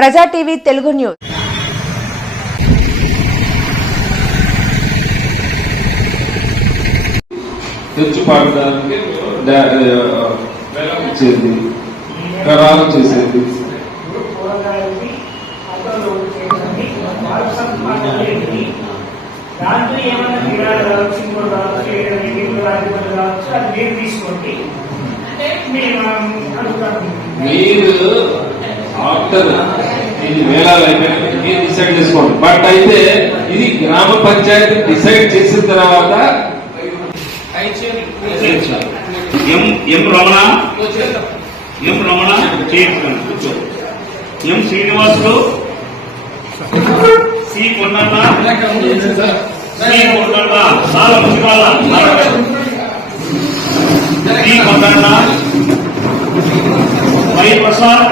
ప్రజా TV Telugu news. తెచ్చుపాడడానికి ఇచ్చేది, ఖరారు చేసేది. దాంట్లో ఏమన్నా విరాళాలు కావచ్చు, ఇంకోటి కావచ్చు, కావచ్చు, అది మీరు తీసుకోండి. మేము మీరు ఆఫ్టర్ ఇది వేలాలు అయిపోయినా మీరు డిసైడ్ చేసుకోండి. బట్ అయితే ఇది గ్రామ పంచాయతీ డిసైడ్ చేసిన తర్వాత ఎం రమణ కూర్చో. ఎం శ్రీనివాసులు, సి కొండన్న, చాలా ముఖ్యమాల సి కొండన్న, వై ప్రసాద్.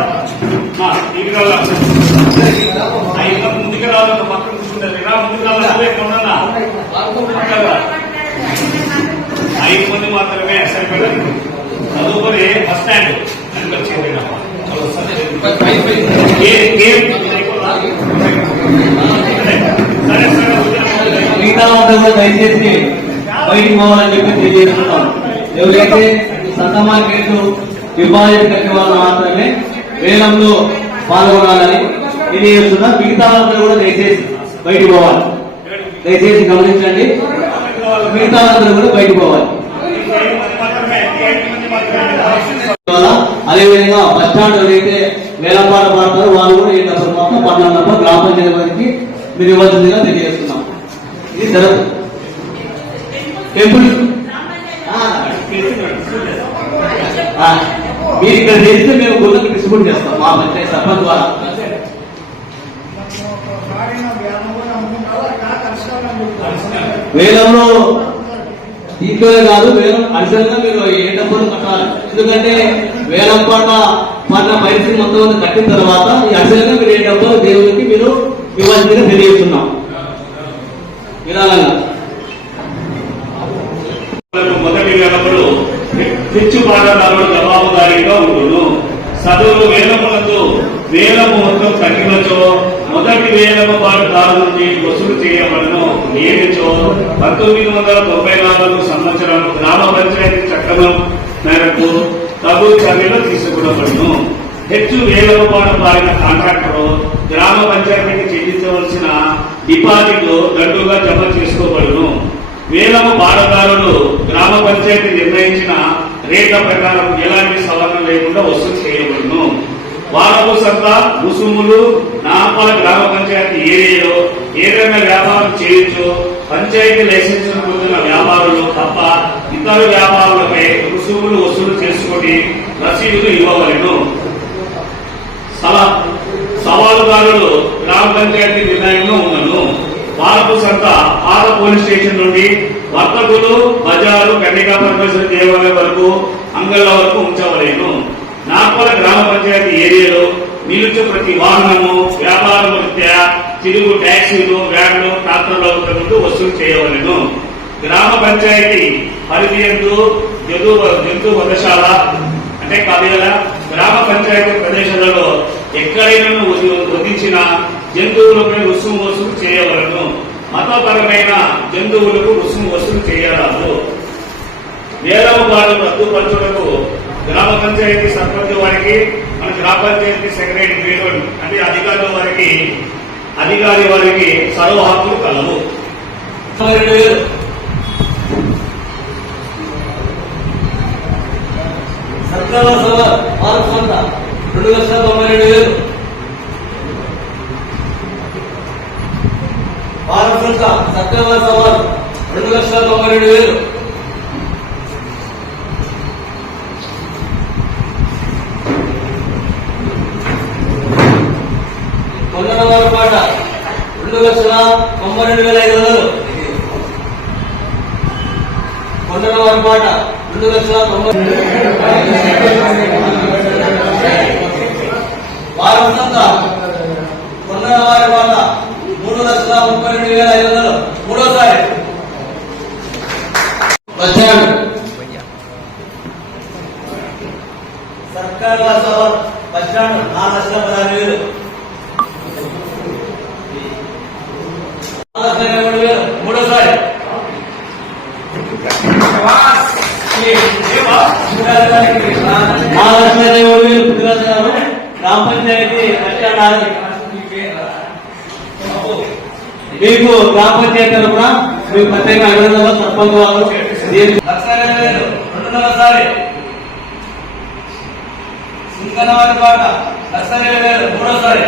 ముందుకు రావాలంటే పక్కన కూర్చుంటారు. ముందుకు రావాలంటే కొండన్న 5 మంది మాత్రమే సరిపడాలి. తదుపరి బస్ స్టాండ్ అని వచ్చింది. మిగతా అంతా కూడా దయచేసి బయటికి పోవాలని చెప్పి తెలియజేస్తున్నాం. ఎవరైతే సంత మార్కెట్ డిపాజిట్ కట్టిన వాళ్ళు మాత్రమే వేలంలో పాల్గొనాలని తెలియజేస్తున్నాం. మిగతా వాళ్ళందరూ కూడా దయచేసి బయటికి పోవాలి. దయచేసి గమనించండి, మిగతా వాళ్ళందరూ కూడా బయటికి పోవాలి. అదేవిధంగా బస్ స్టాండ్ ఎవరైతే వేలంపాట పడతారో వాళ్ళు కూడా ఈ డబ్బులు మొత్తం 12 గ్రామ పంచాయతీ వారికి మీరు ఇవ్వాల్సిందిగా తెలియజేస్తున్నాం. ఇది జరగదు. టెంపుల్ మీరు ఇక్కడ చేస్తే మేము గుళ్ళకి డిస్ట్రిబ్యూట్ చేస్తాం మా పంచాయతీ సర్పంచ్ ద్వారా. వేలంలో దీంట్లోనే కాదు, వేలం అడిషనల్గా మీరు ఏ డబ్బులు కట్టాలి. ఎందుకంటే వేలం పాట పడిన పరిస్థితి మొత్తం కట్టిన తర్వాత ఈ అడిషనల్గా మీరు ఏ డబ్బులు దేవుడికి మీరు ఇవ్వాల్సిందిగా తెలియజేస్తున్నాం. విరాళంగా మొదటి వేలములు తెచ్చుపాటదారులు జవాబుదారీగా ఉండును. సదువులు వేలములందు వేలము మొత్తం తగ్గినచో మొదటి వేలము పాటుదారు నుండి వసూలు చేయబడను. ఏమిచో 1994 సంవత్సరం గ్రామ పంచాయతీ చట్టం మేరకు తగు చర్యలు తీసుకునబడును. హెచ్చు వేలము పాటు పారిన కాంట్రాక్టర్ గ్రామ పంచాయతీకి చెల్లించవలసిన డిపాజిట్లు దండుగా జమ చేసుకోబడును. వేలము పాటదారులు గ్రామ పంచాయతీ నిర్ణయించిన రేట్ల ప్రకారం ఎలాంటి సవరణ లేకుండా వసూలు చేయబడును. వారపు సంత రుసుములు నాపాల గ్రామ పంచాయతీ ఏరియాలో ఏదైనా వ్యాపారం చేయొచ్చు. పంచాయతీ లైసెన్స్ పొందిన వ్యాపారులు తప్ప ఇతర వ్యాపారులపై రుసుములు వసూలు చేసుకుని రసీదులు ఇవ్వవలెను. సవాలుదారులు గ్రామ పంచాయతీ నిర్ణయంలో ఉండను. వారపు సంత పాత పోలీస్ స్టేషన్ నుండి వర్తకులు బజారు కన్నికా పరమేశ్వర దేవాలయం వరకు అంగళ్ళ వరకు ఉంచవలేను. నార్పల గ్రామ పంచాయతీ ఏరియాలో నిలుచు ప్రతి వాహనము వ్యాపార రీత్యా తిరుగు ట్యాక్సీలు, వ్యాన్లు, ట్రాక్టర్ల నుండి వసూలు చేయవలెను. గ్రామ పంచాయతీ పరిధి యందు జంతు వధశాల అంటే కబేల గ్రామ పంచాయతీ ప్రదేశాలలో ఎక్కడైనా వధించిన జంతువులపై రుసుము వసూలు చేయవలను. మతపరమైన జంతువులకు రుసుము వసూలు చేయరాదు. వేలము వారు రద్దుపరచుటకు గ్రామ పంచాయతీ సర్పంచ్ వారికి, మన గ్రామ పంచాయతీ సెక్రటరీ గ్రేడ్ అంటే అధికారి వారికి సర్వ హక్కులు కలవు. సత్కాల సభ 2,92,000. భారత సంస్థ సత్కాల సభ 2,92,000. కొండల వారి పాట 2,92,500. కొండల వారి పాట 2,90,000. భారత సంస్థ కొండల వారి పాట 3,32,500. మూడోసారి సర్కార్ బస్ స్టాండ్ 4,16,000. లక్ష 23,000 మూడోసారి. మహాలక్ష్మి 23,000 పుట్టినరోజు గారు గ్రామ పంచాయతీ లక్ష మీకు గ్రామ పంచాయతీ తరఫున మీకు ప్రత్యేక అభినందనలు సర్పంచ్ వారు. లక్ష 20,000 రెండున్నరసారి. సింగనవారి పాట లక్ష 20,000 మూడోసారి.